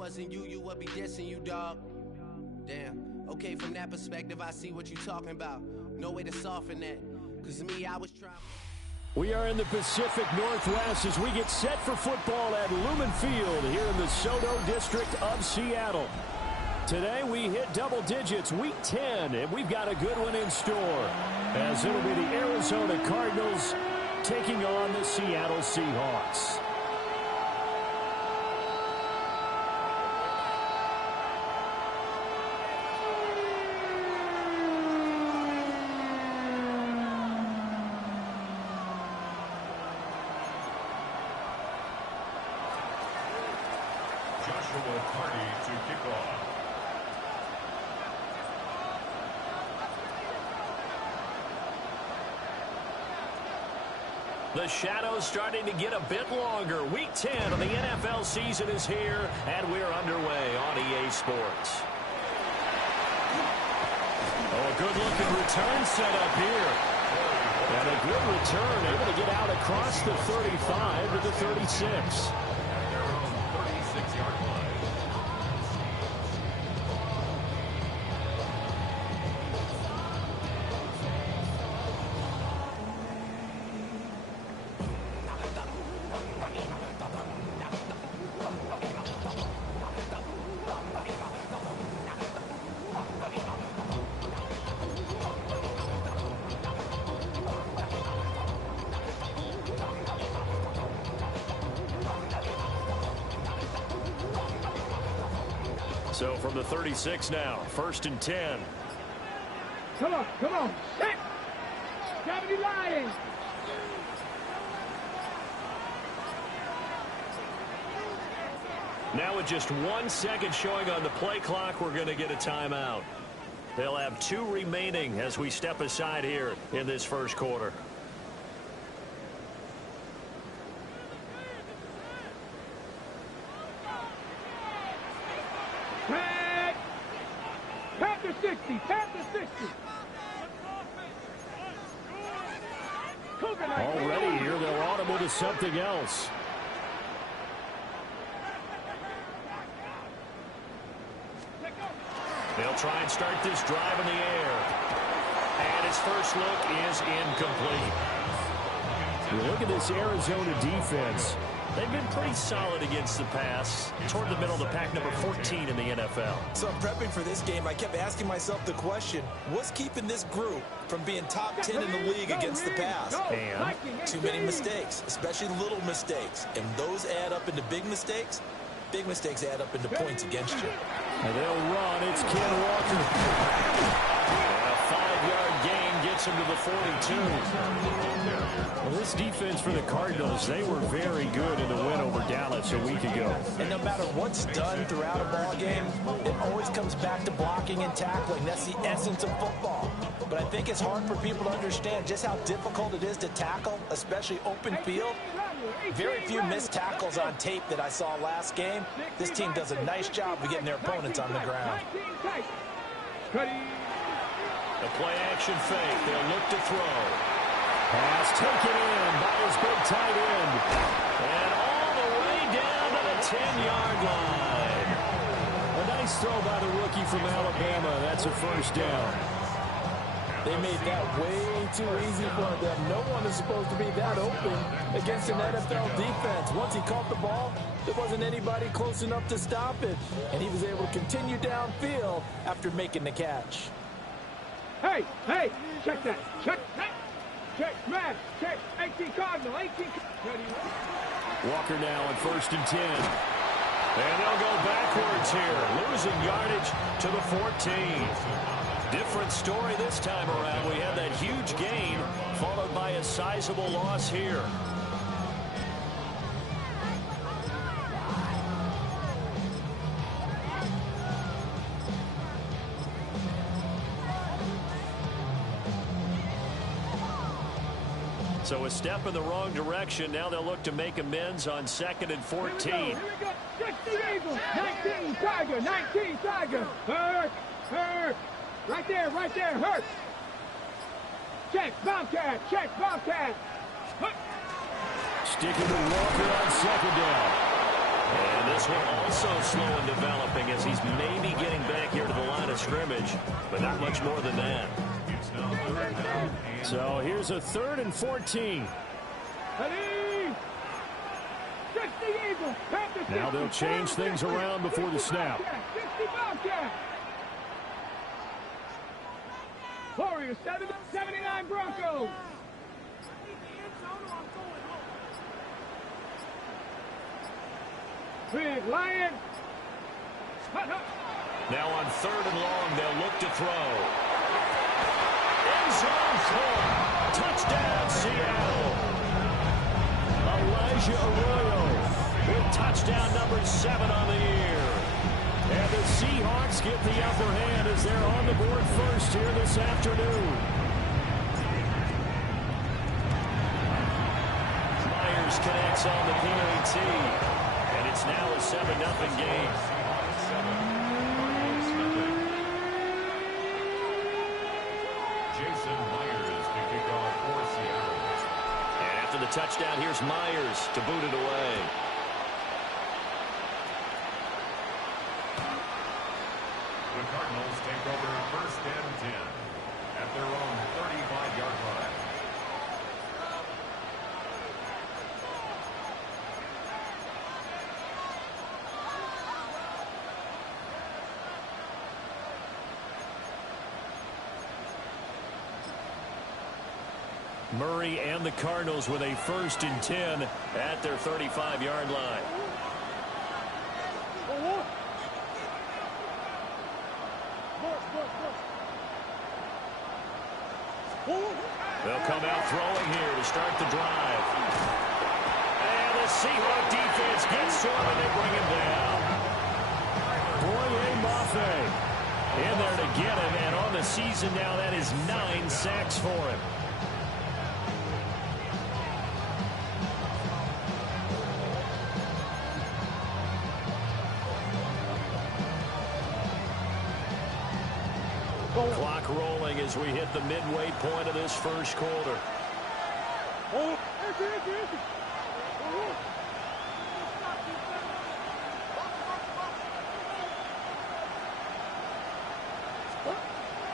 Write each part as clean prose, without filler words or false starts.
wasn't you, you would be dissing you, dog. Damn. Okay, from that perspective, I see what you talking about. No way to soften that. Cause me, I was trying. We are in the Pacific Northwest as we get set for football at Lumen Field here in the Soto District of Seattle. Today we hit double digits, week 10, and we've got a good one in store, as it'll be the Arizona Cardinals taking on the Seattle Seahawks. The shadow's starting to get a bit longer. Week 10 of the NFL season is here, and we're underway on EA Sports. Oh, a good-looking return set up here. And a good return, able to get out across the 35 to the 36. Their own 36-yard line. So from the 36 now, 1st and 10. Come on, come on. Set. Gravity Lions. Now with just 1 second showing on the play clock, we're going to get a timeout. They'll have 2 remaining as we step aside here in this first quarter. Panther 60, Panther 60. Already here, they're audible to something else. They'll try and start this drive in the air. And his first look is incomplete. You look at this Arizona defense. They've been pretty solid against the pass, toward the middle of the pack, number 14 in the NFL. So I'm prepping for this game. I kept asking myself the question, what's keeping this group from being top 10 in the league against the pass? And too many mistakes, especially little mistakes. And those add up into big mistakes. Big mistakes add up into points against you. And they'll run. It's Ken Walker. And a 5-yard gain gets him to the 42. Well, this defense for the Cardinals, they were very good in the win over Dallas a week ago. And no matter what's done throughout a ball game, it always comes back to blocking and tackling. That's the essence of football. But I think it's hard for people to understand just how difficult it is to tackle, especially open field. Very few missed tackles on tape that I saw last game. This team does a nice job of getting their opponents on the ground. The play-action fake. They'll look to throw. Pass taken in by his big tight end. And all the way down to the 10-yard line. A nice throw by the rookie from Alabama. That's a first down. They made that way too easy for them. No one is supposed to be that open against an NFL defense. Once he caught the ball, there wasn't anybody close enough to stop it. And he was able to continue downfield after making the catch. Hey, hey, check that. Check that. Check, man, check, 18 Cardinal, 18. Walker now on 1st and 10. And they'll go backwards here, losing yardage to the 14. Different story this time around. We had that huge gain, followed by a sizable loss here. So a step in the wrong direction. Now they'll look to make amends on 2nd and 14. Here we go. 60 Eagles, 19 Tiger, 19 Tiger. Hurt, hurt. Right there, hurt. Check, Bobcat, check, Bobcat. Sticking with Walker on 2nd down. And this one also slow in developing as he's maybe getting back here to the line of scrimmage, but not much more than that. So here's a 3rd and 14. Now they'll change things around before the snap. Warriors 79 Broncos. Big Lion. Now on 3rd and long, they'll look to throw. End zone full. Touchdown, Seattle. Elijah Arroyo with touchdown number 7 on the year. And the Seahawks get the upper hand as they're on the board first here this afternoon. Myers connects on the PAT. And it's now a 7-0 game. Jason Myers to kick off for Seattle. And after the touchdown, here's Myers to boot it away. The Cardinals take over 1st and 10 at their own 35-yard line. Murray and the Cardinals with a 1st and 10 at their 35-yard line. They'll come out throwing here to start the drive. And the Seahawks defense gets to him and they bring him down. Boye Mafe in there to get him, and on the season now that is 9 sacks for him. Clock rolling as we hit the midway point of this first quarter.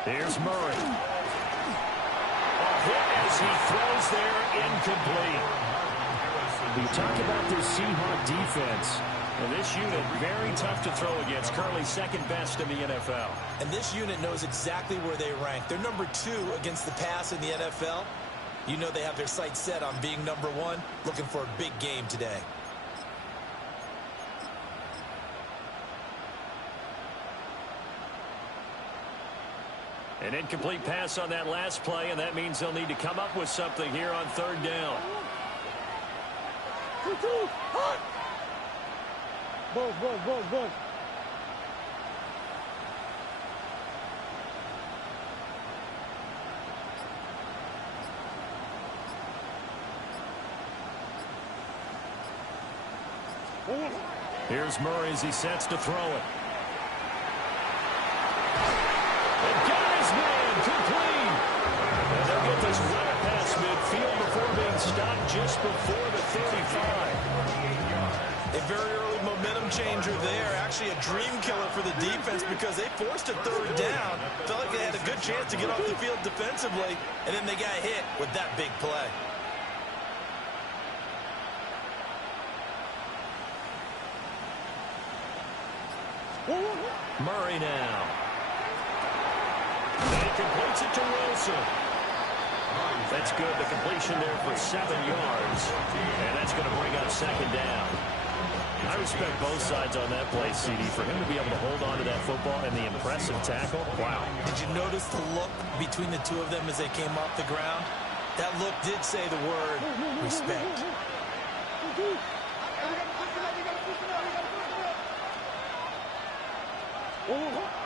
Here's Murray. A hit as he throws there, incomplete. We talk about this Seahawks defense. And this unit, very tough to throw against. Currently 2nd best in the NFL. And this unit knows exactly where they rank. They're number 2 against the pass in the NFL. You know they have their sights set on being number 1, looking for a big game today. An incomplete pass on that last play, and that means they'll need to come up with something here on 3rd down. Go. Here's Murray as he sets to throw it. And got his man complete. And they'll get this runner past midfield before being stopped just before the 35. A very early momentum changer there. Actually a dream killer for the defense because they forced a 3rd down. Felt like they had a good chance to get off the field defensively, and then they got hit with that big play. Murray now. And he completes it to Wilson. That's good. The completion there for 7 yards. And that's going to bring up 2nd down. I respect both sides on that play, CD. For him to be able to hold on to that football and the impressive tackle, wow. Did you notice the look between the two of them as they came off the ground? That look did say the word respect.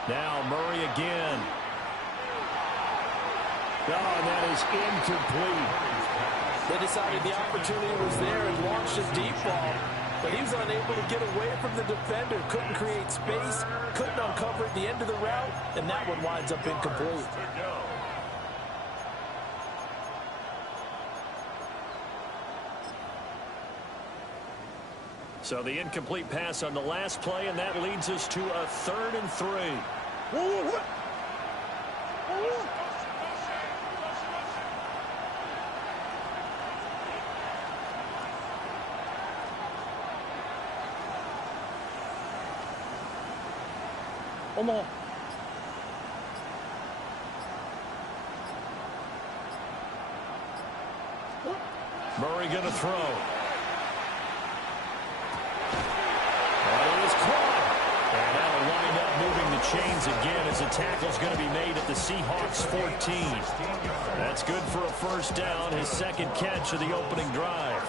Now Murray again. Oh, and that is incomplete. They decided the opportunity was there and launched a deep ball, but he was unable to get away from the defender, couldn't create space, couldn't uncover at the end of the route, and that one winds up incomplete. So the incomplete pass on the last play, and that leads us to a 3rd and 3. Murray going to throw. It was caught. And that'll wind up moving the chains again as a tackle's going to be made at the Seahawks 14. That's good for a first down, his 2nd catch of the opening drive.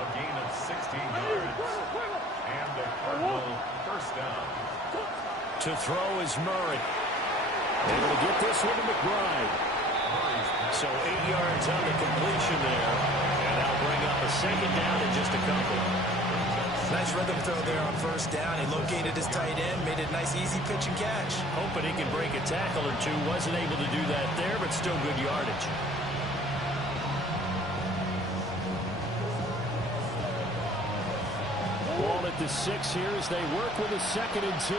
A gain of 16 yards. And the Cardinal first down. To throw is Murray. Able to get this one to McBride. So 8 yards on the completion there. And that'll bring up a 2nd down in just a couple. Nice rhythm throw there on first down. He located his tight end, made it a nice easy pitch and catch. Hoping he can break a tackle or two. Wasn't able to do that there, but still good yardage. Ball at the 6 here as they work with a 2nd and 2.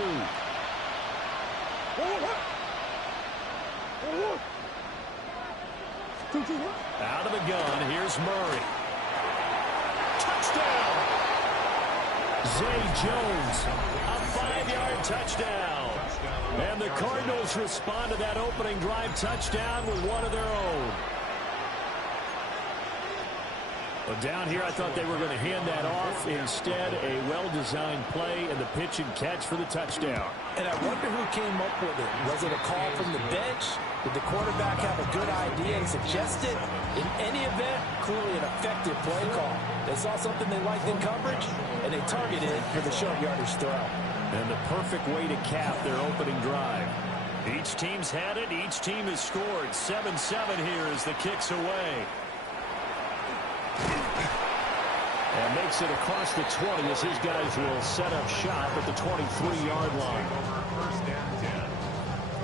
Out of the gun, here's Murray. Touchdown! Zay Jones, a 5-yard touchdown. And the Cardinals respond to that opening drive touchdown with one of their own. Well, down here, I thought they were going to hand that off. Instead, a well-designed play and the pitch and catch for the touchdown. And I wonder who came up with it. Was it a call from the bench? Did the quarterback have a good idea and suggest it? In any event, clearly an effective play call. They saw something they liked in coverage, and they targeted it for the short yardage throw. And the perfect way to cap their opening drive. Each team's had it. Each team has scored. 7-7 here as the kick's away. And makes it across the 20 as his guys will set up shop at the 23-yard line. First and 10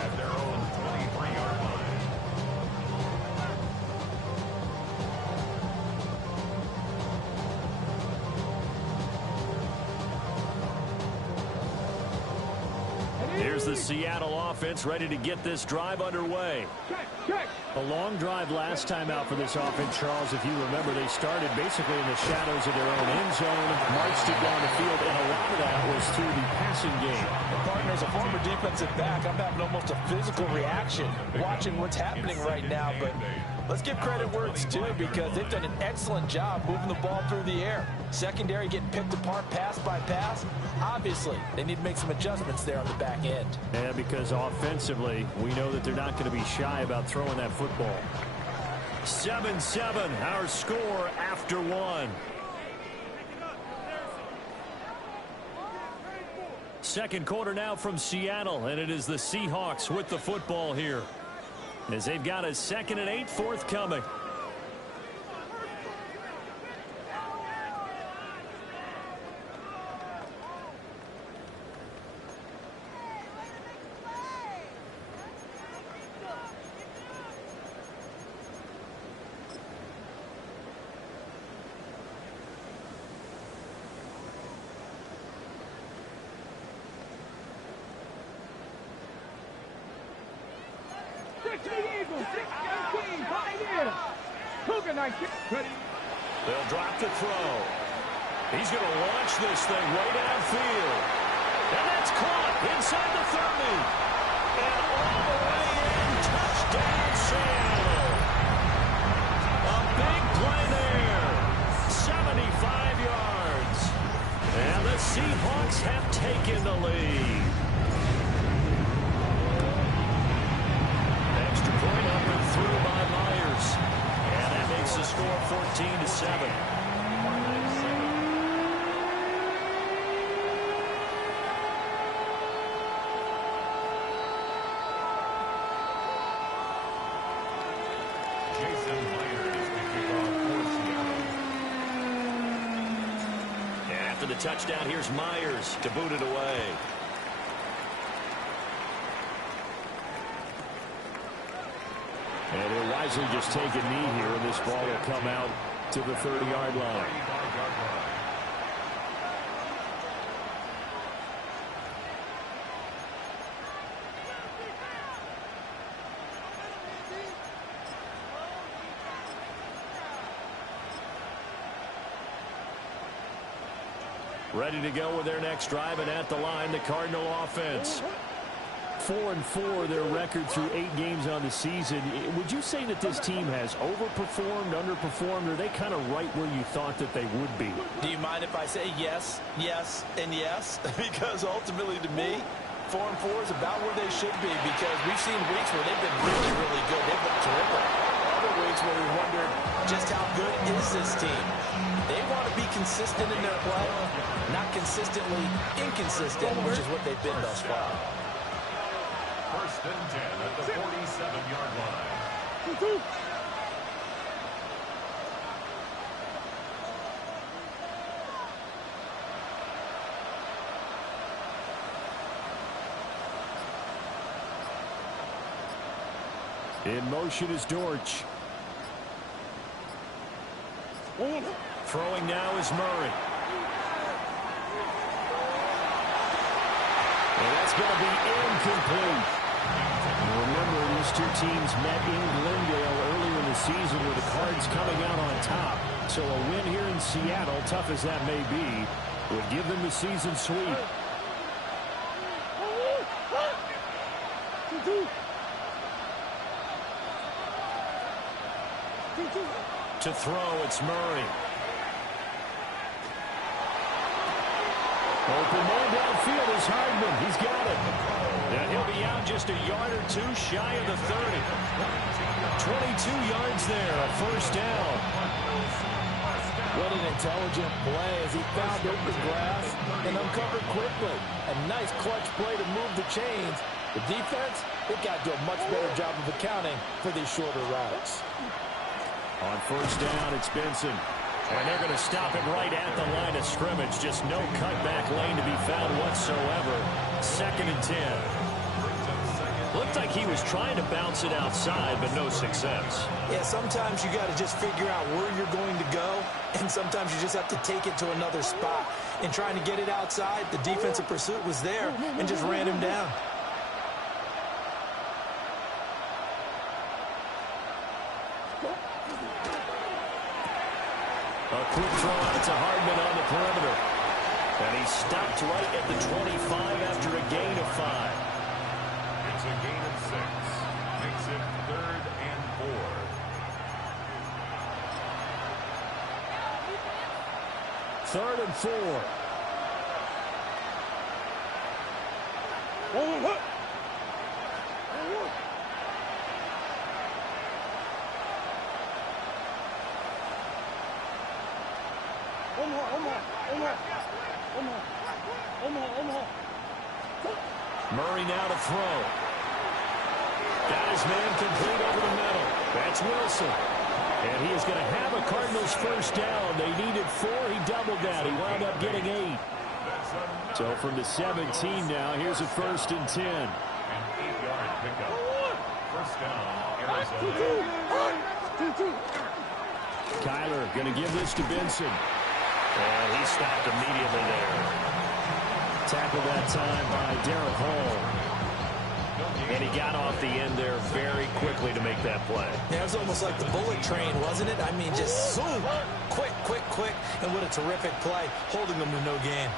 at their own 23-yard line. Here's the Seattle offense ready to get this drive underway. A long drive last time out for this offense, Charles. If you remember, they started basically in the shadows of their own end zone, marched it down the field, and a lot of that was through the passing game. Partner, as a former defensive back, I'm having almost a physical reaction watching what's happening right now. But let's give credit where it's due because they've done an excellent job moving the ball through the air. Secondary getting picked apart pass by pass. Obviously, they need to make some adjustments there on the back end. And because offensively, we know that they're not going to be shy about throwing that football. 7-7, our score after one. Second quarter now from Seattle, and it is the Seahawks with the football here, as they've got a 2nd and 8 forthcoming. They'll drop the throw. He's going to launch this thing way downfield. And that's caught inside the 30. And all the way in. Touchdown, Seattle. A big play there. 75 yards. And the Seahawks have taken the lead. Extra point up and through by Myers. And that makes the score 14-7. After the touchdown, here's Myers to boot it away. And he'll wisely just take a knee here, and this ball will come out to the 30-yard line. Ready to go with their next drive, and at the line, the Cardinal offense. 4-4, their record through 8 games on the season. Would you say that this team has overperformed, underperformed, or are they kind of right where you thought that they would be? Do you mind if I say yes, yes, and yes? Because ultimately, to me, 4-4 is about where they should be, because we've seen weeks where they've been really, really good. They've been terrific. Other weeks where we wondered just how good is this team. They want to be consistent in their play, not consistently inconsistent, which is what they've been thus far. First and 10 at the 47-yard line. In motion is Dortch. Throwing now is Murray. And that's going to be incomplete. Remember, these two teams met in Glendale earlier in the season with the Cards coming out on top. So a win here in Seattle, tough as that may be, would give them the season sweep. To throw, it's Murray. Open man downfield is Hardman. He's got it. And he'll be out just a yard or two shy of the 30. 22 yards there, a first down. What an intelligent play as he found open grass and uncovered quickly. A nice clutch play to move the chains. The defense, they got to do a much better job of accounting for these shorter routes. On first down, it's Benson. And they're going to stop him right at the line of scrimmage. Just no cutback lane to be found whatsoever. 2nd and 10. Looked like he was trying to bounce it outside, but no success. Yeah, sometimes you got to just figure out where you're going to go, and sometimes you just have to take it to another spot. And trying to get it outside, the defensive pursuit was there and just ran him down. A quick throw out to Hardman on the perimeter. And he stopped right at the 25 after a gain of 5. It's a gain of 6. Makes it 3rd and 4. 3rd and 4. Murray now to throw. Got his man complete over the middle. That's Wilson. And he is going to have a Cardinals first down. They needed 4. He doubled that. He wound up getting 8. So from the 17 now, here's a 1st and 10. An 8-yard pickup. First down, Arizona. Kyler going to give this to Benson. And he stopped immediately there. Tackled that time by Derek Hall. And he got off the end there very quickly to make that play. Yeah, it was almost like the bullet train, wasn't it? I mean, just zoom, quick, quick, quick. And what a terrific play, holding them to no gain.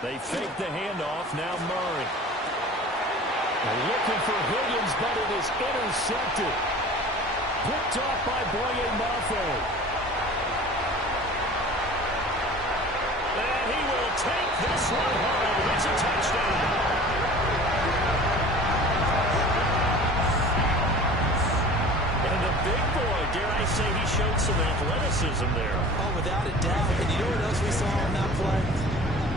They fake the handoff. Now Murray. Looking for Higgins, but it is intercepted. Picked off by Boye Mafe. And he will take this one home. It's a touchdown. And the big boy, dare I say, he showed some athleticism there. Oh, without a doubt. And you know what else we saw on that play?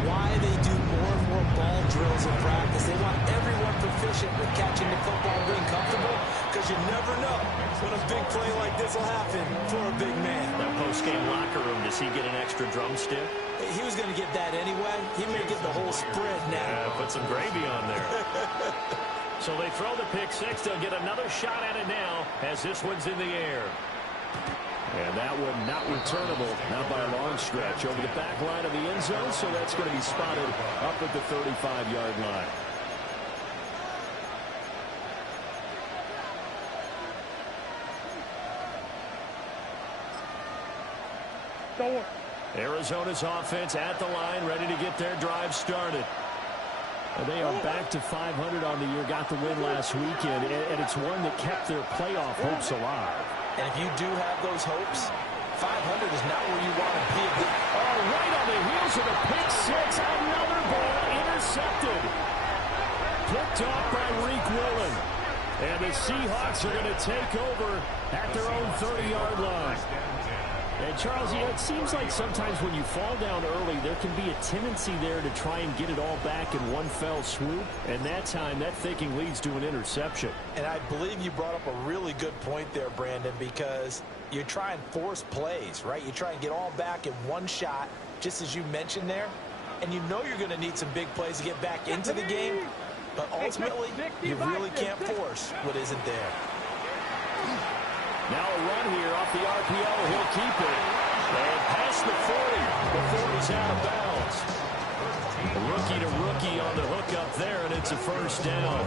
Why they do more and more ball drills in practice. They want everyone proficient with catching the football and being comfortable, because you never know when a big play like this will happen for a big man. That post-game locker room, does he get an extra drumstick? He was going to get that anyway. He may get the whole spread now. Put some gravy on there. So they throw the pick 6. They'll get another shot at it now as this one's in the air. And that one not returnable, not by a long stretch, over the back line of the end zone, so that's going to be spotted up at the 35-yard line. Arizona's offense at the line, ready to get their drive started. They are back to 500 on the year, got the win last weekend, and it's one that kept their playoff hopes alive. And if you do have those hopes, 500 is not where you want to be. Oh, right on the heels of the pick six, another ball intercepted. Picked off by Reek Willen. And the Seahawks are going to take over at their own 30-yard line. And, Charles, it seems like sometimes when you fall down early, there can be a tendency there to try and get it all back in one fell swoop. And that time, that thinking leads to an interception. And I believe you brought up a really good point there, Brandon, because you try and force plays, right? You try and get all back in one shot, just as you mentioned there. And you know you're going to need some big plays to get back into the game. But ultimately, you really can't force what isn't there. Now a run here off the RPO. He'll keep it. And past the 40 before he's out of bounds. Rookie to rookie on the hook up there, and it's a first down.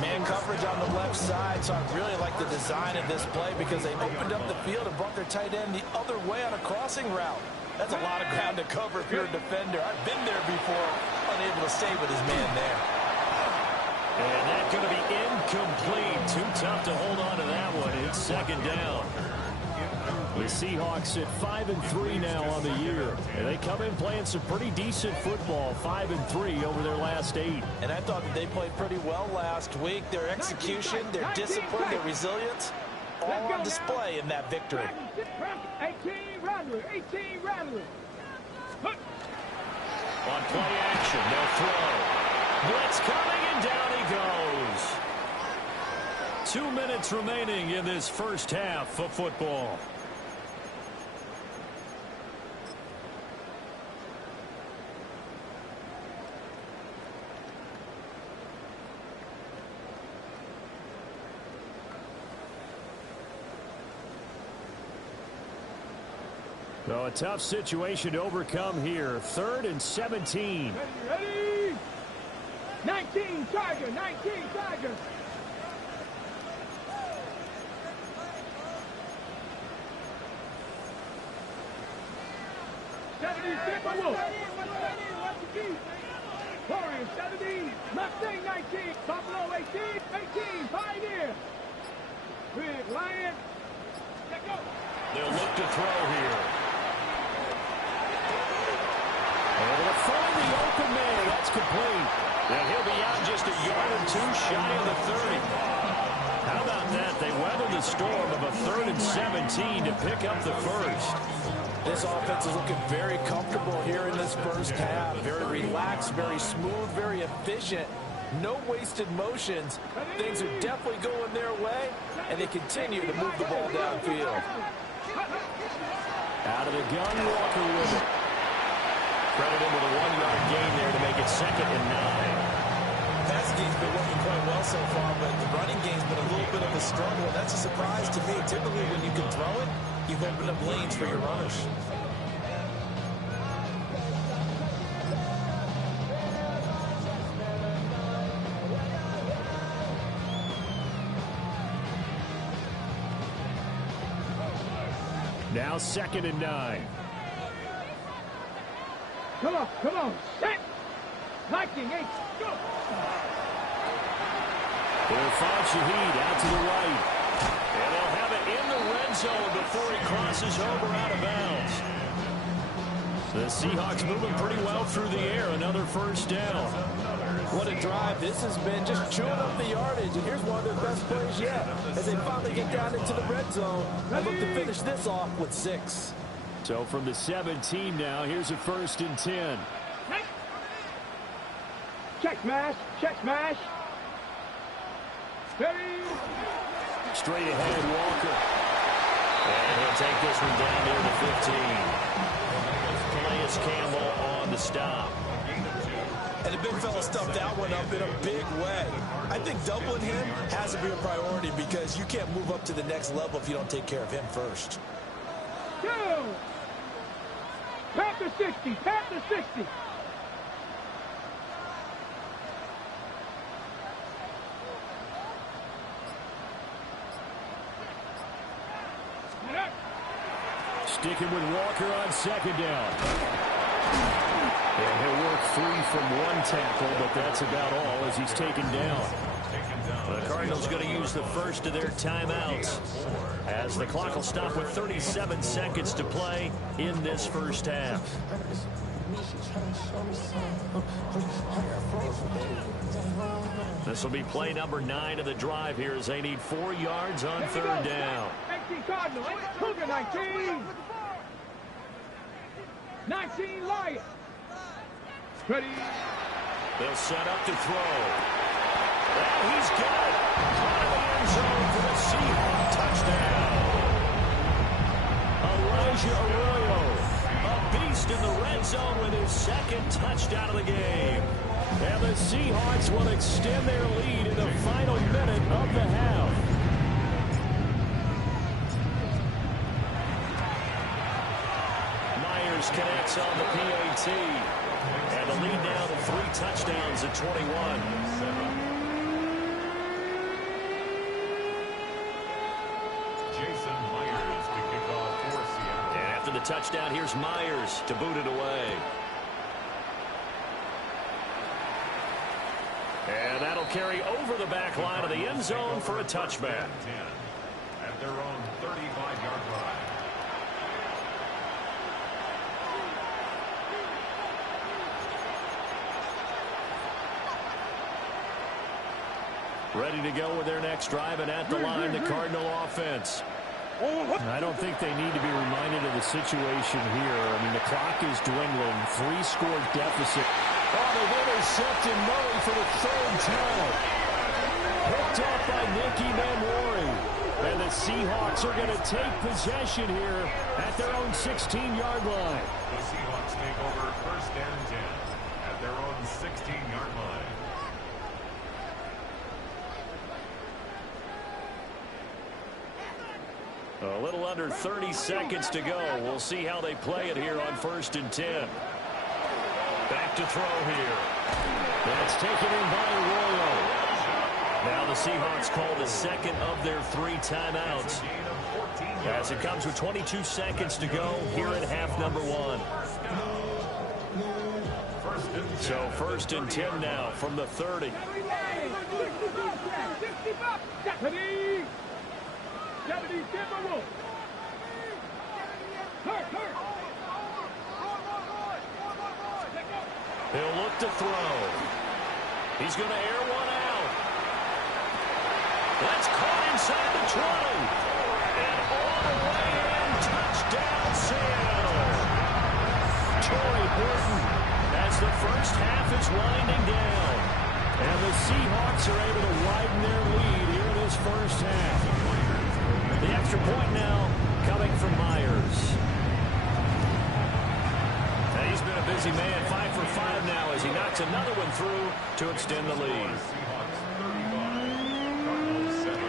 Man coverage on the left side, so I really like the design of this play because they opened up the field and brought their tight end the other way on a crossing route. That's a lot of ground to cover if you're a defender. I've been there before, unable to stay with his man there. And that's going to be incomplete. Too tough to hold on to that one. It's second down. The Seahawks at 5-3 now on the year. And they come in playing some pretty decent football, 5-3 over their last 8. And I thought that they played pretty well last week. Their execution, their discipline, their resilience, all on display in that victory. 18 Rattler, 18 Rattler. On play action, they'll throw. Blitz coming, and down he goes. 2 minutes remaining in this first half of football. So a tough situation to overcome here. 3rd and 17. Ready? 19 Tiger, 19 Tiger. Torrance, 17, Mustang 19, Buffalo 18, 18, Pioneer. Red Lion, let go. They'll look to throw here. Able to find the open man. That's complete. And he'll be out just a yard or two shy of the 30. How about that? They weathered the storm of a 3rd and 17 to pick up the first. This offense is looking very comfortable here in this first half. Very relaxed, very smooth, very efficient. No wasted motions. Things are definitely going their way, and they continue to move the ball downfield. Out of the gun, Walker with it. Credited with a 1-yard gain there to make it 2nd and 9. Passing game's been working quite well so far, but the running game's been a little bit of a struggle. That's a surprise to me. Typically, when you can throw it, you've opened up lanes for your runners. Now 2nd and 9. Come on, set. 19, 8, go. They'll find Shaheed out to the right. And they'll have it in the red zone before he crosses over out of bounds. The Seahawks moving pretty well through the air. Another first down. What a drive this has been, just chewing up the yardage. And here's one of their best plays yet as they finally get down into the red zone and look to finish this off with 6. So from the 17 now, here's a 1st and 10. Check smash, check smash. Ready? Straight ahead, Walker. And he'll take this one down near the 15. Calais Campbell on the stop. And the big fella stuffed that one up in a big way. I think doubling him has to be a priority because you can't move up to the next level if you don't take care of him first. Go! Pat the 60, pat the 60. Sticking with Walker on second down. And he'll work free from one tackle, but that's about all as he's taken down. The Cardinals going to use the first of their timeouts as the clock will stop with 37 seconds to play in this first half. This will be play number 9 of the drive here as they need 4 yards on third down. 19 Cardinals, 19. 19 Lions. Ready. They'll set up to throw. And he's got it. Out of the end zone for the Seahawks touchdown. Elijah Arroyo, a beast in the red zone with his second touchdown of the game. And the Seahawks will extend their lead in the final minute of the half. Myers connects on the PAT. And the lead now to 3 touchdowns at 21. After the touchdown, here's Myers to boot it away. And that'll carry over the back line of the end zone for a touchback. At their own 35-yard line. Ready to go with their next drive, and at the line, the Cardinal offense. I don't think they need to be reminded of the situation here. I mean, the clock is dwindling. 3-score deficit. Oh, they've intercepted Murray for the 3rd time. Picked up by Nicky Manwari. And the Seahawks are going to take possession here at their own 16-yard line. The Seahawks take over first and 10 at their own 16-yard line. A little under 30 seconds to go. We'll see how they play it here on 1st and 10. Back to throw here. That's taken in by Arroyo. Now the Seahawks call the second of their 3 timeouts. As it comes with 22 seconds to go here at half number 1. So 1st and 10 now from the 30. He'll look to throw. He's going to air one out. That's caught inside the 20. And all the way in, touchdown Seattle. Torrey Horton as the first half is winding down. And the Seahawks are able to widen their lead here in this first half. The extra point now coming from Myers. And he's been a busy man, 5 for 5 now as he knocks another one through to extend the lead. Seahawks 35, Cardinals 7.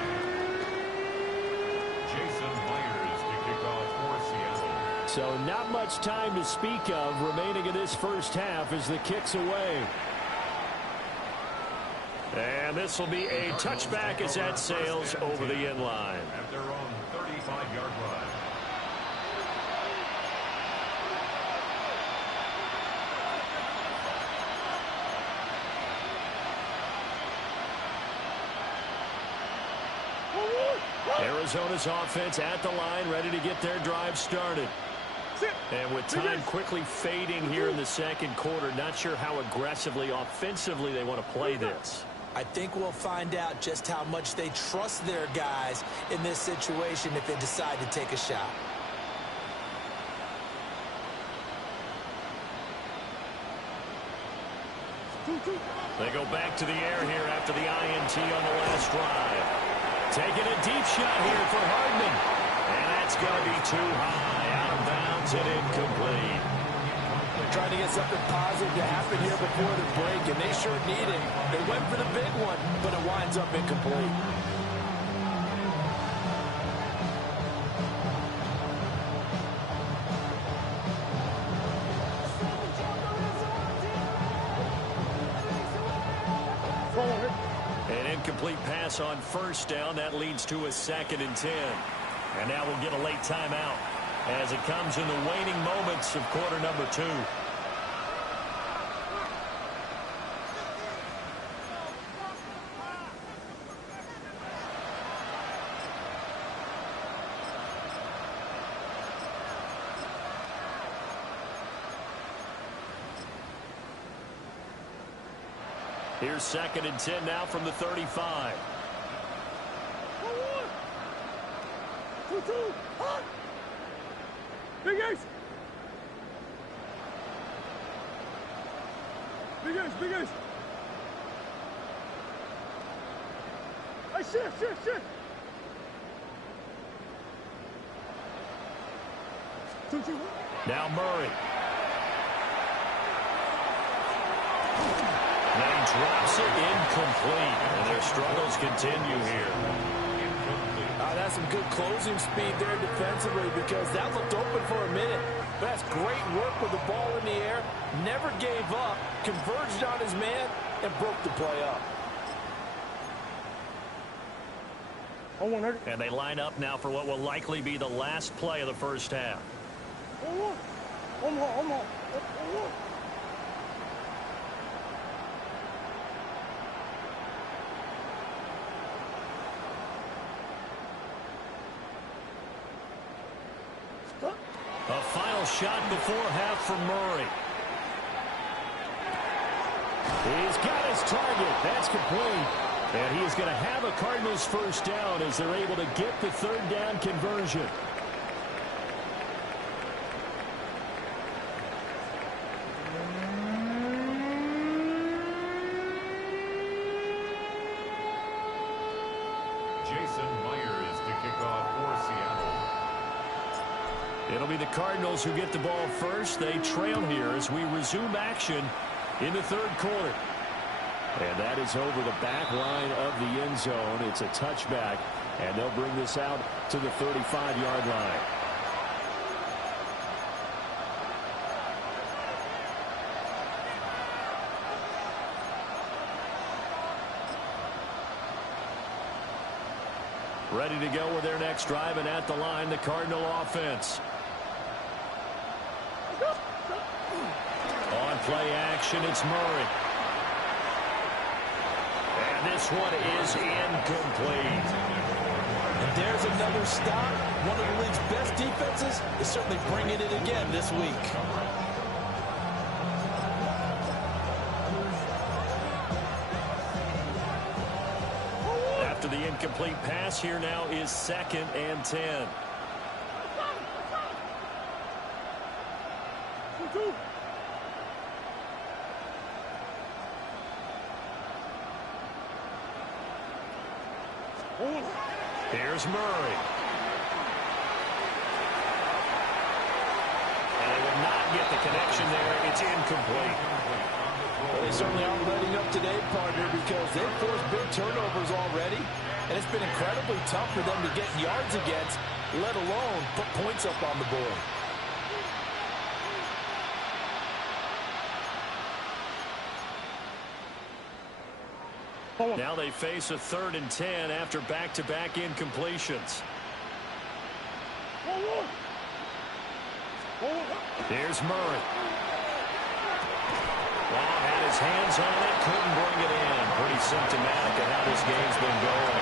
Jason Myers to kick off for Seattle. So not much time to speak of remaining in this first half as the kick's away. And this will be a touchback as that sails over the end line. At their own 35-yard line. Arizona's offense at the line, ready to get their drive started. And with time quickly fading here in the second quarter, not sure how aggressively, offensively they want to play this. I think we'll find out just how much they trust their guys in this situation if they decide to take a shot. They go back to the air here after the INT on the last drive. Taking a deep shot here for Hardman. And that's going to be too high, out of bounds and incomplete. Trying to get something positive to happen here before the break, and they sure need it. They went for the big one, but it winds up incomplete. An incomplete pass on first down. That leads to a 2nd and 10. And now we'll get a late timeout. as it comes in the waning moments of quarter number 2. Here's 2nd and 10 now from the 35. Big Ace! Big Ace, Big Ace! Hey, shift! 2-2. Now Murray. Now he drops it incomplete, and their struggles continue here. That's some good closing speed there defensively because that looked open for a minute. But that's great work with the ball in the air. Never gave up, converged on his man, and broke the play up. And they line up now for what will likely be the last play of the first half. A final shot before half for Murray. He's got his target. That's complete. And he is going to have a Cardinals first down as they're able to get the 3rd down conversion. It'll be the Cardinals who get the ball first. They trail here as we resume action in the 3rd quarter. And that is over the back line of the end zone. It's a touchback, and they'll bring this out to the 35-yard line. Ready to go with their next drive, and at the line, the Cardinal offense. On play action, it's Murray. And this one is incomplete. And there's another stop. One of the league's best defenses is certainly bringing it again this week. After the incomplete pass, here now is 2nd and 10. Here's Murray. And they will not get the connection there. It's incomplete. Well, they certainly aren't letting up today, partner, because they've forced big turnovers already, and it's been incredibly tough for them to get yards against, let alone put points up on the board. Now they face a 3rd and 10 after back-to-back incompletions. Here's Murray. Well, had his hands on it, couldn't bring it in. Pretty symptomatic of how this game's been going.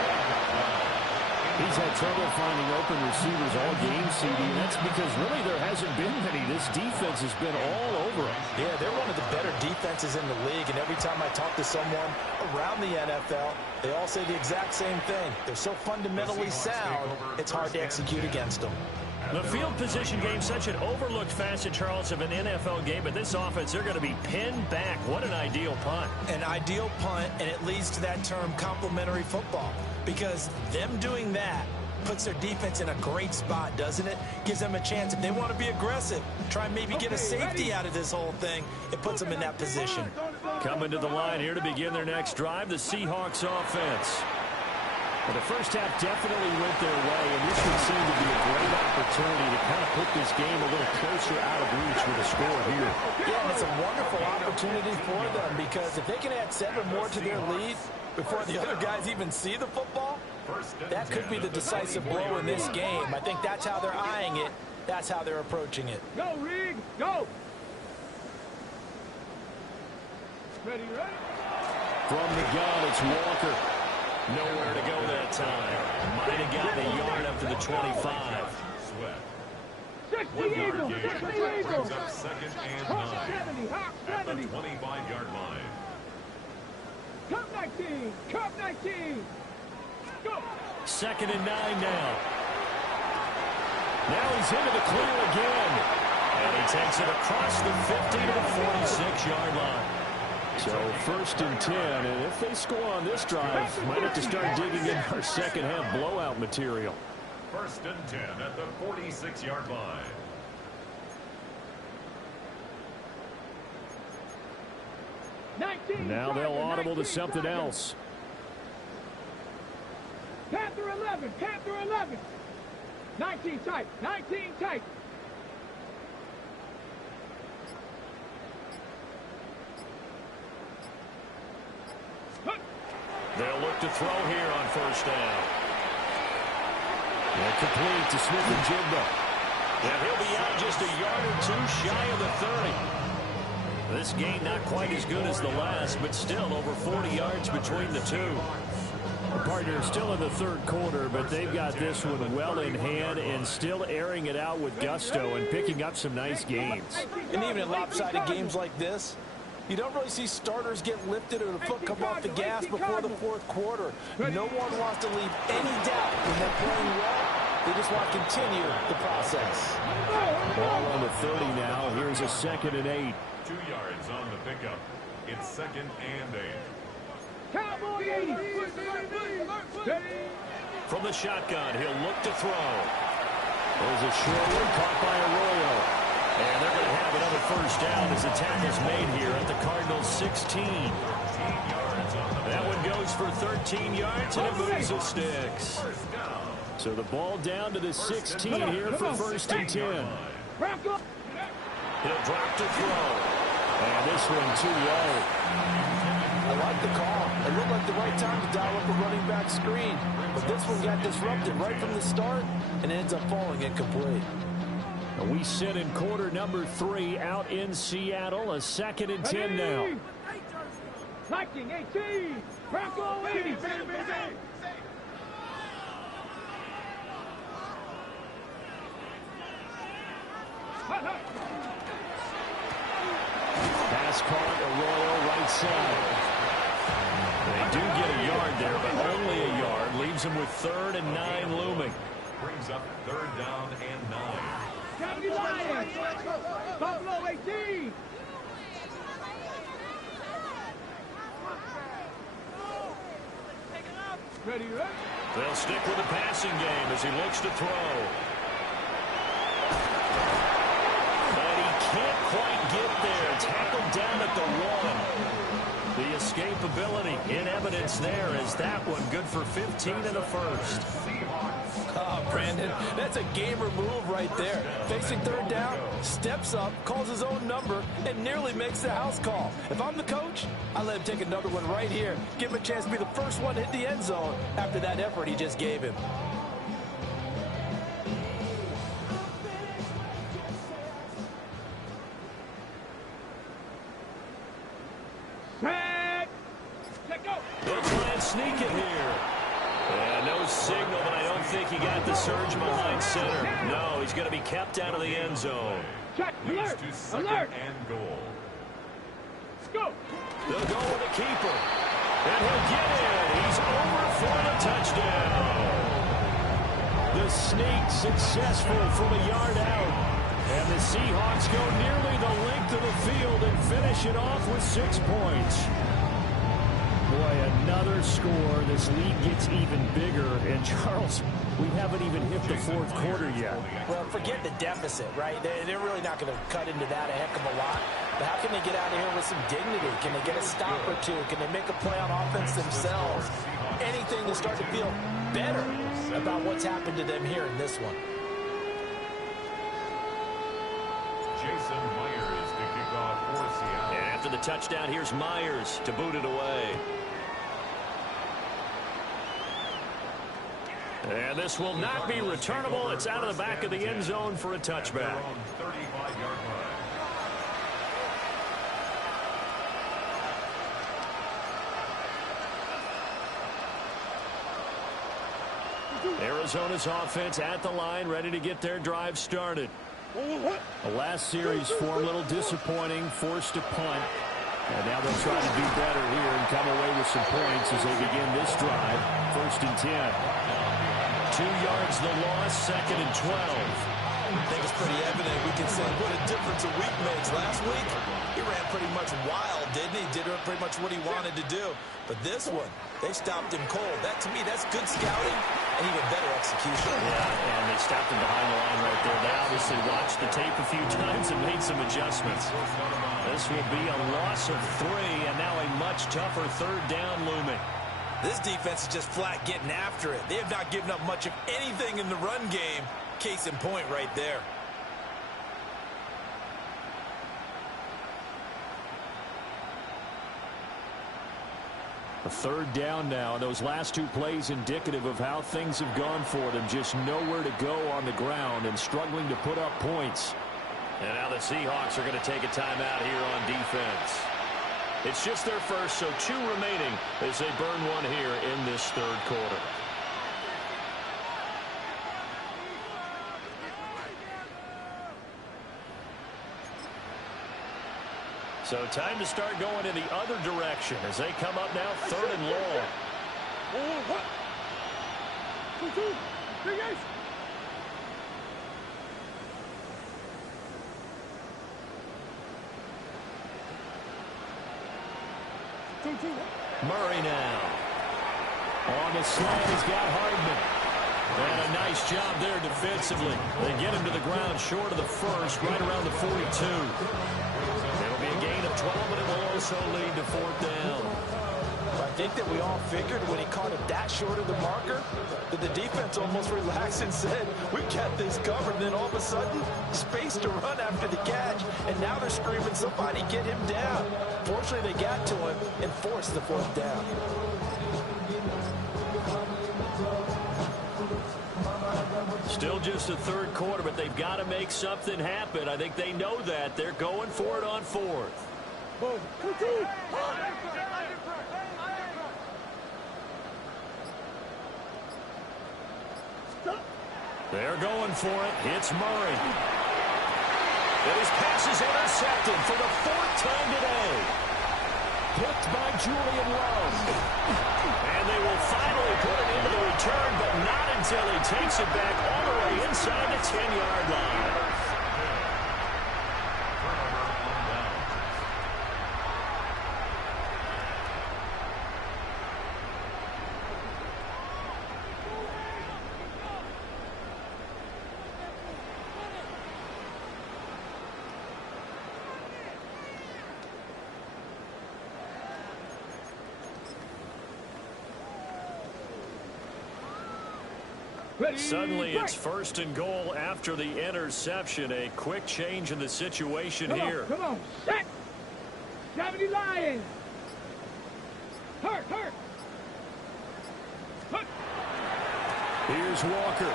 He's had trouble finding open receivers all game, CD, and that's because really there hasn't been many. This defense has been all over him. Yeah, they're one of the better defenses in the league, and every time I talk to someone around the NFL, they all say the exact same thing. They're so fundamentally sound, it's hard to execute against them. The field position game, such an overlooked facet, Charles, of an NFL game, but this offense, they're going to be pinned back. What an ideal punt. An ideal punt, and it leads to that term complementary football, because them doing that puts their defense in a great spot, doesn't it? Gives them a chance. If they want to be aggressive, try and maybe get a safety out of this whole thing, it puts them in that position. Coming to the line here to begin their next drive, the Seahawks offense. Well, the first half definitely went their way, and this would seem to be a great opportunity to kind of put this game a little closer out of reach with a score here. Yeah, and it's a wonderful opportunity for them, because if they can add 7 more to their lead before the other guys even see the football, that could be the decisive blow in this game. I think that's how they're eyeing it, That's how they're approaching it. Go, Rig, go. Ready, ready. From the gun, it's Walker. Nowhere to go that time. Might have gotten a yard up to the 25. 60 Eagles, 60 Eagles. Up second and Hawk 9 70, Hawk at the 70. 25-yard line. Cup 19, Cup 19. Go. Second and 9 now. Now he's into the clear again. And he takes it across the 50 to the 46-yard line. So first and 10, and if they score on this drive, might have to start digging in our second half blowout material. First and 10 at the 46-yard line. Now they'll audible to something else. Panther 11, Panther 11. 19 tight, 19 tight. They'll look to throw here on first down. And complete to Smith and Jigba. And he'll be out just a yard or two shy of the 30. This gain not quite as good as the last, but still over 40 yards between the two. Partner still in the third quarter, but they've got this one well in hand and still airing it out with gusto and picking up some nice gains. And even in lopsided games like this, you don't really see starters get lifted or the foot come off the gas before the fourth quarter. No one wants to leave any doubt when they're playing well. They just want to continue the process. Ball on the 30 now. Here's a second and 8. 2 yards on the pickup. It's second and 8. Cowboy 80. From the shotgun, he'll look to throw. There's a short one caught by Arroyo. And they're going to have another first down as the tackle's made here at the Cardinals 16. That one goes for 13 yards, and it moves the sticks. So the ball down to the 16 here for first and 10. He'll drop to throw. And this one too low. I like the call. It looked like the right time to dial up a running back screen. But this one got disrupted right from the start and ends up falling incomplete. We sit in quarter number 3 out in Seattle. A second and 10 now. Viking 18. Bronco 80. Pass caught, Arroyo right side. They do get a yard there, but only a yard. Leaves them with 3rd and 9 looming. Brings up 3rd down and 9. County Lions. Buffalo 18. Ready, ready. They'll stick with the passing game as he looks to throw. But he can't quite get there. Tackled down at the 1. The escapability in evidence there as that one good for 15 in the first. Oh, Brandon, that's a gamer move right there. Facing 3rd down, steps up, calls his own number, and nearly makes the house call. If I'm the coach, I let him take another one right here. Give him a chance to be the first one to hit the end zone after that effort he just gave him. They'll try and sneak it here. And no signal, but I don't think he got the surge behind center. No, he's going to be kept out of the end zone. Check, alert, alert. And goal. Go. They'll go with the keeper. And he'll get it. He's over for the touchdown. The sneak successful from a yard out. And the Seahawks go nearly the length of the field and finish it off with 6 points. Boy, another score. This lead gets even bigger. And, Charles, we haven't even hit the fourth quarter yet. Well, forget the deficit, right? They're really not going to cut into that a heck of a lot. But how can they get out of here with some dignity? Can they get a stop or two? Can they make a play on offense themselves? Anything to start to feel better about what's happened to them here in this one. Jason Myers to kick off for Seattle. And after the touchdown, here's Myers to boot it away. And this will not be returnable. It's out of the back of the end zone for a touchback. 35-yard line. Arizona's offense at the line, ready to get their drive started. The last series for a little disappointing, forced to punt. And now they'll try to do better here and come away with some points as they begin this drive. 1st and 10. 2 yards the loss, 2nd and 12. I think it's pretty evident. We can say what a difference a week makes. Last week, he ran pretty much wild, didn't he? Did pretty much what he wanted to do. But this one, they stopped him cold. That, to me, that's good scouting and even better execution. Yeah, and they stopped him behind the line right there. They obviously watched the tape a few times and made some adjustments. This will be a loss of 3, and now a much tougher 3rd down looming. This defense is just flat getting after it. They have not given up much of anything in the run game. Case in point right there. A 3rd down now. Those last 2 plays indicative of how things have gone for them. Just nowhere to go on the ground and struggling to put up points. And now the Seahawks are going to take a timeout here on defense. It's just their first, so 2 remaining as they burn one here in this 3rd quarter. So time to start going in the other direction as they come up now 3rd and long. 2, 3 guys. Murray now. On the slant, he's got Hardman. And a nice job there defensively. They get him to the ground short of the 1st, right around the 42. It'll be a gain of 12, but it will also lead to 4th down. I think that we all figured when he caught it that short of the marker that the defense almost relaxed and said, we got this covered. And then all of a sudden, space to run after the catch. And now they're screaming, somebody get him down. Fortunately, they got to him and forced the 4th down. Still just the 3rd quarter, but they've got to make something happen. I think they know that. They're going for it on 4th. They're going for it. It's Murray. And his pass is intercepted for the 4th time today. Picked by Julian Love. And they will finally put it into the return, but not until he takes it back all the way inside the 10-yard line. Suddenly it's 1st and goal after the interception. A quick change in the situation here. Come on, set! 70 Lions! Hurt! Here's Walker.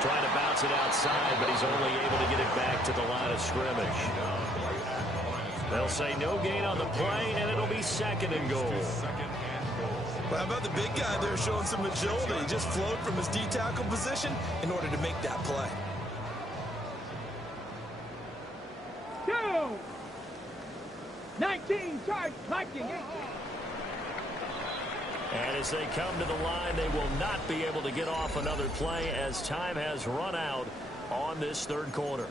Trying to bounce it outside, but he's only able to get it back to the line of scrimmage. They'll say no gain on the play, and it'll be 2nd and goal. Well, how about the big guy there showing some agility? He just flowed from his D-tackle position in order to make that play. 2! 19, charge, Viking. And as they come to the line, they will not be able to get off another play as time has run out on this 3rd quarter.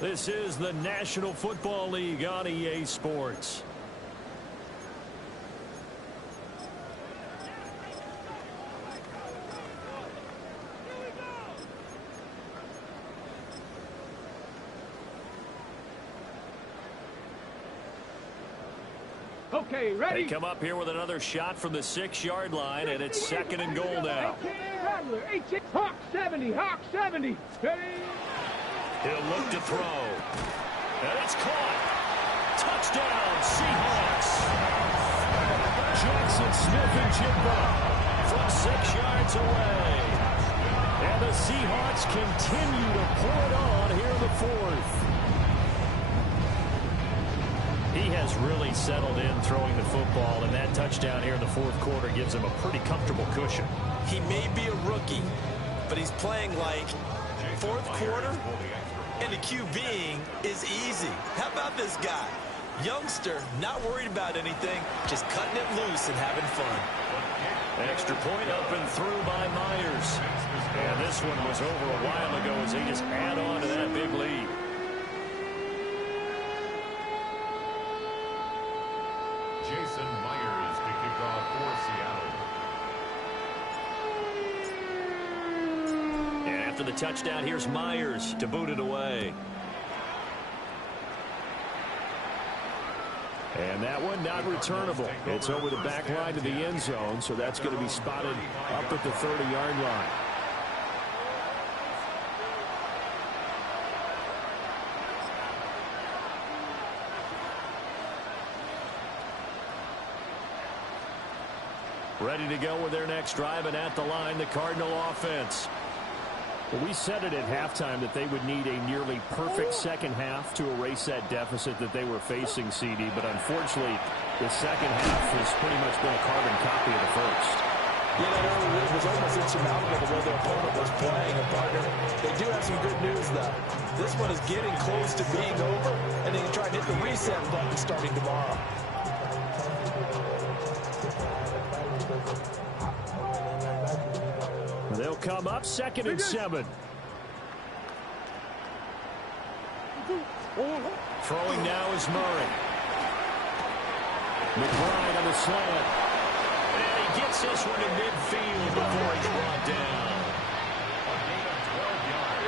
This is the National Football League on EA Sports. Okay, ready? They come up here with another shot from the 6-yard line, and it's 2nd and goal now. Hawk 70, Hawk 70. Ready? He'll look to throw. And it's caught. Touchdown, Seahawks. Jackson Smith and Jigba from 6 yards away. And the Seahawks continue to pour it on here in the fourth. He has really settled in throwing the football, and that touchdown here in the fourth quarter gives him a pretty comfortable cushion. He may be a rookie, but he's playing like fourth quarter, and the QBing is easy. How about this guy? Youngster, not worried about anything, just cutting it loose and having fun. Extra point up and through by Myers. And this one was over a while ago as they just add on to that big lead. Jason Myers to kick off for Seattle. And after the touchdown, here's Myers to boot it away. And that one not returnable. It's over the back line to the end zone, so that's going to be spotted up at the 30-yard line. Ready to go with their next drive, and at the line, the Cardinal offense. Well, we said it at halftime that they would need a nearly perfect second half to erase that deficit that they were facing, CD. But unfortunately, the second half has pretty much been a carbon copy of the first. Yeah, that early lead was almost insurmountable the way their opponent was playing. And partner, they do have some good news, though. This one is getting close to being over, and they can try and hit the reset button starting tomorrow. They'll come up 2nd and 7. Throwing now is Murray. McBride on the slant. And he gets this one to midfield before he's brought down. A gain of 12 yards.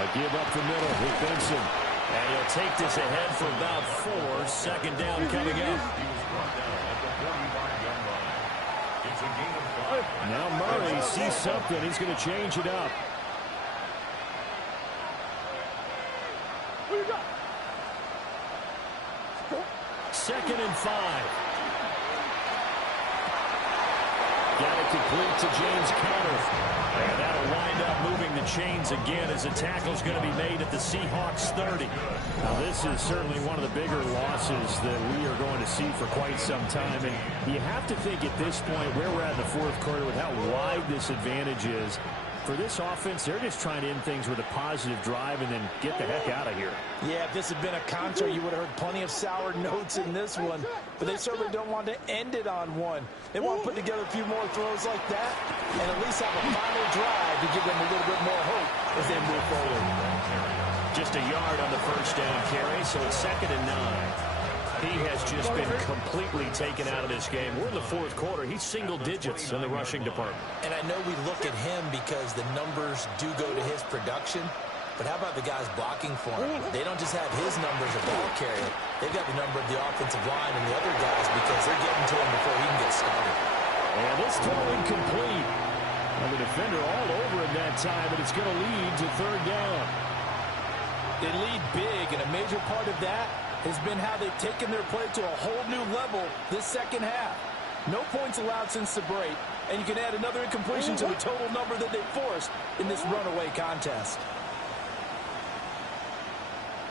A give up the middle with Benson. And he'll take this ahead for about 4. Second down coming up. Now Murray sees something. He's going to change it up. Second and 5. Got it complete to James Conner. And that'll wind up moving the chains again as the tackle's going to be made at the Seahawks 30. Now this is certainly one of the bigger losses that we are going to see for quite some time. And you have to think at this point where we're at in the fourth quarter with how wide this advantage is. For this offense, they're just trying to end things with a positive drive and then get the heck out of here. Yeah, if this had been a concert, you would have heard plenty of sour notes in this one. But they certainly don't want to end it on one. They want to put together a few more throws like that and at least have a final drive to give them a little bit more hope as they move forward. Just a yard on the first down carry, so it's 2nd and 9. He has just been completely taken out of this game. We're in the fourth quarter. He's single digits in the rushing department. And I know we look at him because the numbers do go to his production. But how about the guys blocking for him? They don't just have his numbers of ball carrying. They've got the number of the offensive line and the other guys because they're getting to him before he can get started. And this throw incomplete. And the defender all over him that time, but it's going to lead to 3rd down. They lead big, and a major part of that has been how they've taken their play to a whole new level this second half. No points allowed since the break, and you can add another incompletion to the total number that they forced in this runaway contest.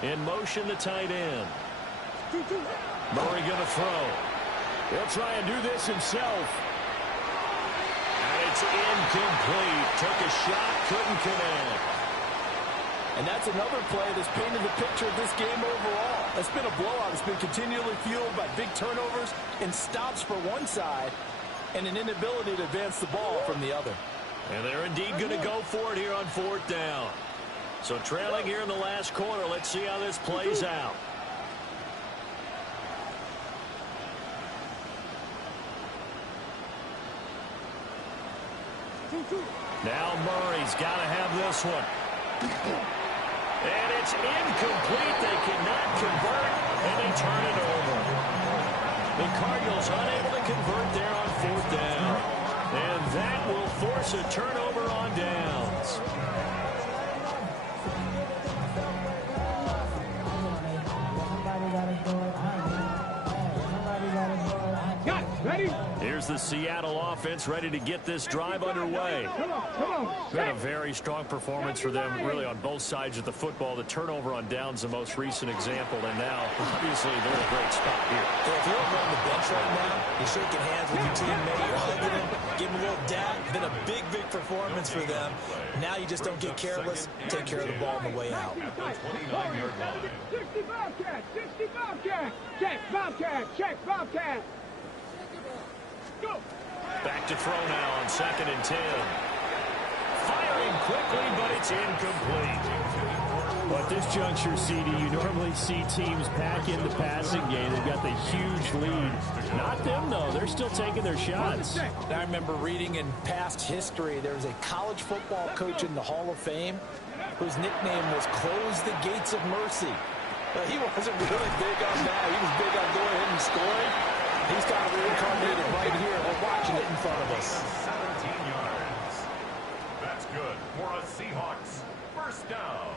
In motion, the tight end. Murray going to throw. He'll try and do this himself. And it's incomplete. Took a shot, couldn't connect. And that's another play that's painted the picture of this game overall. It's been a blowout. It's been continually fueled by big turnovers and stops for one side and an inability to advance the ball from the other. And they're indeed going to go for it here on 4th down. So trailing here in the last quarter. Let's see how this plays out. Now Murray's got to have this one. And it's incomplete. They cannot convert, and they turn it over. The Cardinals unable to convert there on 4th down. And that will force a turnover on downs. Ready? Here's the Seattle offense ready to get this drive underway. Come on. Been a very strong performance for them, really, on both sides of the football. The turnover on downs, the most recent example, and now, obviously, they're in a great spot here. Yeah, if you're over on the bench right now, you're shaking hands with your teammate, you're hugging him, give him a little dab. Been a big performance for them. Now you just don't get careless. Take care of the ball on the way out. 29-yard line. 60 Bobcat, 60 Bobcat. Check, Bobcat, check, Bobcat. Go. Back to throw now on 2nd and 10. Firing quickly, but it's incomplete. Well, at this juncture, CD, you normally see teams pack in the passing game. They've got the huge lead. Not them, though. They're still taking their shots. I remember reading in past history, there was a college football coach in the Hall of Fame whose nickname was Close the Gates of Mercy. But he wasn't really big on that. He was big on going ahead and scoring. He's got it reincarnated right here. We're watching it in front of us. 17 yards. That's good for a Seahawks first down.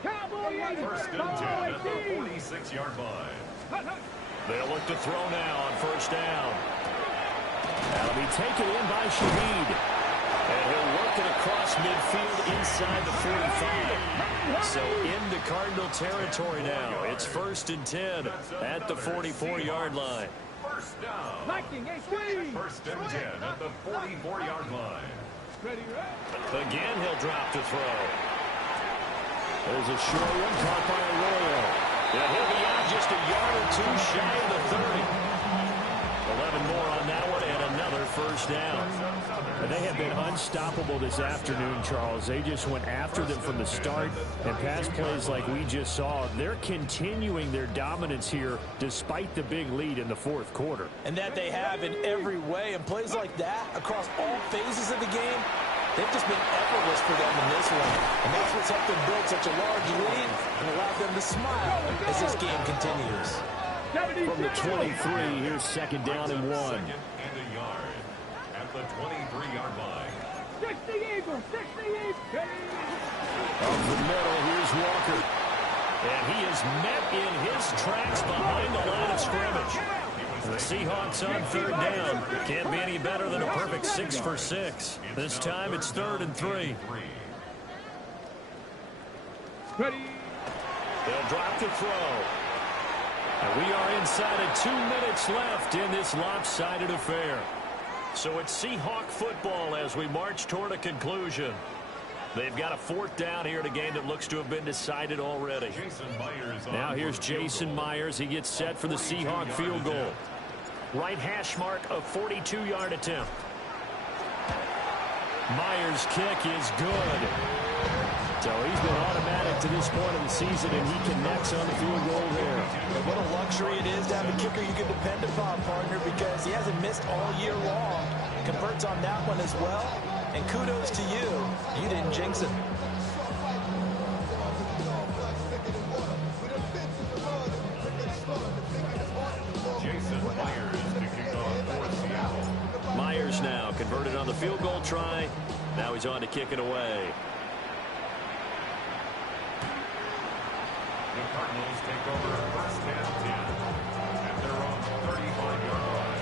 First and 10 at the 46-yard line. They'll look to throw now on first down. That'll be taken in by Shaheed. And he'll work it across midfield inside the 45. So into Cardinal territory now. It's 1st and 10 at the 44-yard line. First down. First and 10 at the 44-yard line. Again, he'll drop to throw. There's a short one caught by Arroyo. Yeah, he'll be out just a yard or two shy of the 30. 11 more on that one and another first down. And they have been unstoppable this afternoon, Charles. They just went after them from the start, and pass plays like we just saw, they're continuing their dominance here despite the big lead in the 4th quarter. And that they have in every way. And plays like that across all phases of the game, they've just been effortless for them in this one. And that's what's helped them build such a large lead and allowed them to smile as this game continues. From the 23, here's 2nd down and 1. Second and a yard at the 23-yard line. 60 Eagles, 60 Eagles. Over the middle, here's Walker. And he is met in his tracks behind the line of scrimmage. The Seahawks on 3rd down. Can't be any better than a perfect 6 for 6. This time it's 3rd and 3. Ready. They'll drop to throw. And we are inside of 2 minutes left in this lopsided affair. So it's Seahawk football as we march toward a conclusion. They've got a 4th down here in a game that looks to have been decided already. Now here's Jason Myers. He gets set for the Seahawk field goal. Right hash mark, a 42-yard attempt. Myers' kick is good. So he's been automatic to this point of the season, and he connects on the field goal there. And what a luxury it is to have a kicker you can depend upon, partner, because he hasn't missed all year long. Converts on that one as well. And kudos to you. You didn't jinx him. Jason Myers to kick off for Seattle. Myers now converted on the field goal try. Now he's on to kick it away. The Cardinals take over first and 10 at their own 35-yard line.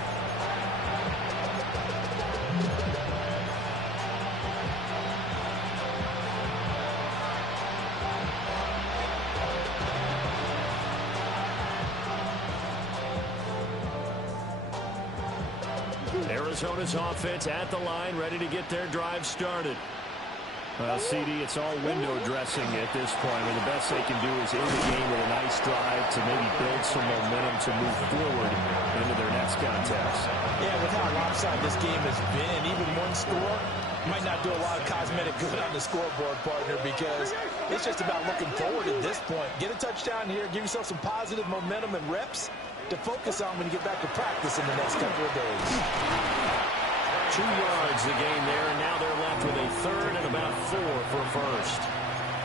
Arizona's offense at the line, ready to get their drive started. CD, it's all window dressing at this point. I mean, the best they can do is end the game with a nice drive to maybe build some momentum to move forward into their next contest. Yeah, with how lopsided this game has been, even one score might not do a lot of cosmetic good on the scoreboard, partner, because it's just about looking forward at this point. Get a touchdown here, give yourself some positive momentum and reps to focus on when you get back to practice in the next couple of days. 2 yards the game there, and now they're left with a 3rd and about 4 for first.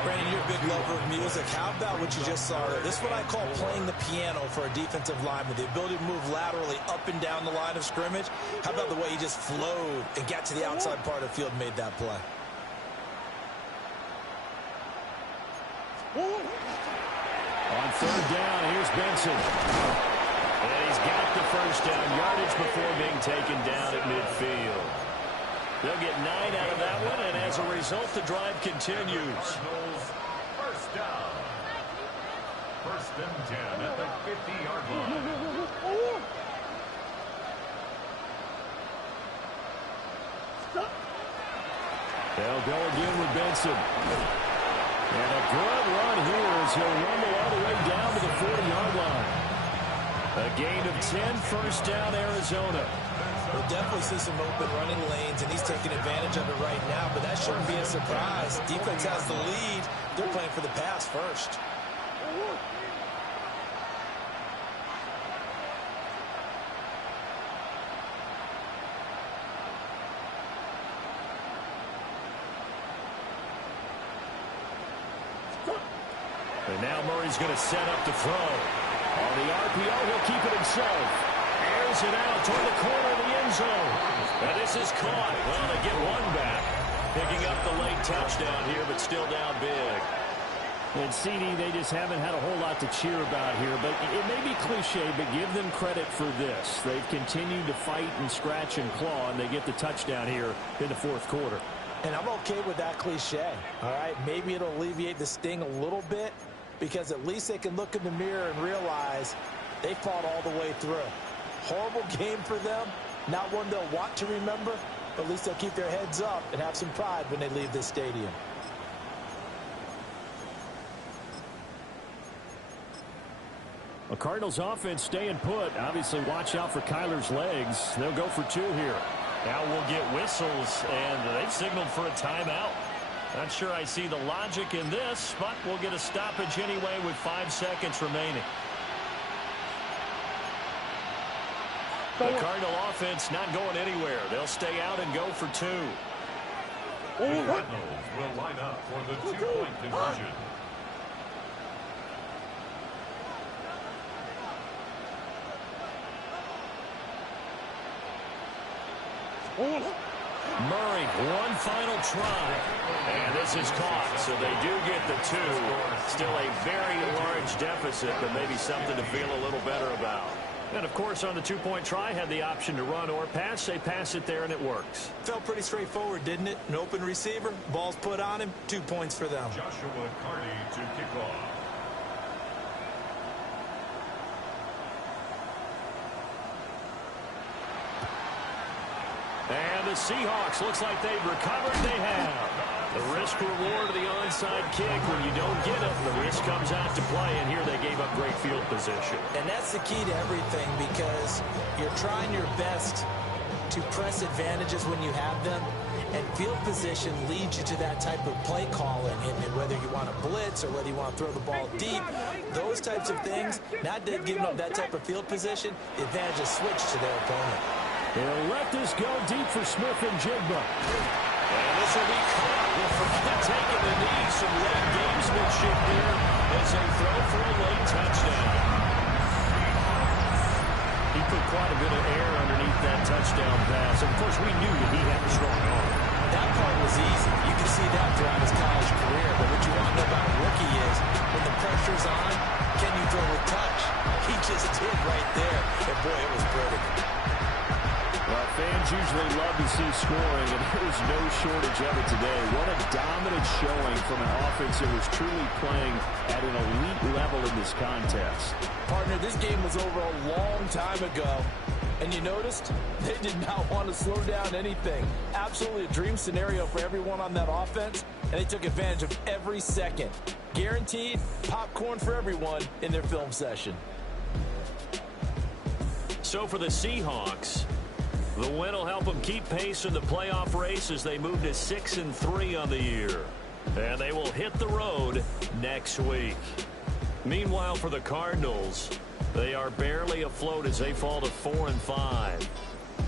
Brandon, you're a big lover of music. How about what you just saw there? This is what I call playing the piano for a defensive lineman. The ability to move laterally up and down the line of scrimmage. How about the way he just flowed and got to the outside part of the field and made that play? On 3rd down, here's Benson. And he's got the first down yardage before being taken down at midfield. They'll get 9 out of that one, and as a result, the drive continues. First down. First and 10 at the 50-yard line. They'll go again with Benson. And a good run here as he'll rumble all the way down to the 40-yard line. A gain of 10, first down, Arizona. We'll definitely see some open running lanes, and he's taking advantage of it right now, but that shouldn't be a surprise. Defense has the lead. They're playing for the pass first. And now Murray's going to set up the throw. On the RPO, he'll keep it himself. Airs it out toward the corner of the end zone. And this is caught. Well, they get one back. Picking up the late touchdown here, but still down big. And CD, they just haven't had a whole lot to cheer about here. But it may be cliche, but give them credit for this. They've continued to fight and scratch and claw, and they get the touchdown here in the fourth quarter. And I'm okay with that cliche, all right? Maybe it'll alleviate the sting a little bit, because at least they can look in the mirror and realize they fought all the way through. Horrible game for them, not one they'll want to remember, but at least they'll keep their heads up and have some pride when they leave this stadium. A Cardinals offense staying put. Obviously, watch out for Kyler's legs. They'll go for 2 here. Now we'll get whistles, and they've signaled for a timeout. Not sure I see the logic in this, but we'll get a stoppage anyway with 5 seconds remaining. The Cardinal offense not going anywhere. They'll stay out and go for 2. The Cardinals will line up for the 2-point conversion. Murray, one final try. And this is caught, so they do get the 2. Still a very large deficit, but maybe something to feel a little better about. And, of course, on the 2-point try, had the option to run or pass. They pass it there, and it works. Felt pretty straightforward, didn't it? An open receiver, ball's put on him, 2 points for them. Joshua Carney to kick off. And the Seahawks, looks like they've recovered. They have. The risk-reward of the onside kick. When you don't get it, the risk comes out to play, and here they gave up great field position. And that's the key to everything, because you're trying your best to press advantages when you have them, and field position leads you to that type of play calling. And whether you want to blitz or whether you want to throw the ball deep, those types of things, not giving up that type of field position, the advantage is switched to their opponent. They'll let this go deep for Smith and Jigba. And this will be caught. We'll forget taking the knee. Some late gamesmanship here as they throw for a late touchdown. He put quite a bit of air underneath that touchdown pass. Of course, we knew that he had a strong arm. That part was easy. You can see that throughout his college career. But what you want to know about a rookie is when the pressure's on, can you throw with touch? He just did right there. And, boy, it was pretty. Well, fans usually love to see scoring, and there's no shortage of it today. What a dominant showing from an offense that was truly playing at an elite level in this contest. Partner, this game was over a long time ago, and you noticed they did not want to slow down anything. Absolutely a dream scenario for everyone on that offense, and they took advantage of every second. Guaranteed popcorn for everyone in their film session. So for the Seahawks, the win will help them keep pace in the playoff race as they move to 6-3 on the year. And they will hit the road next week. Meanwhile, for the Cardinals, they are barely afloat as they fall to 4-5.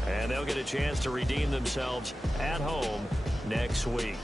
And they'll get a chance to redeem themselves at home next week.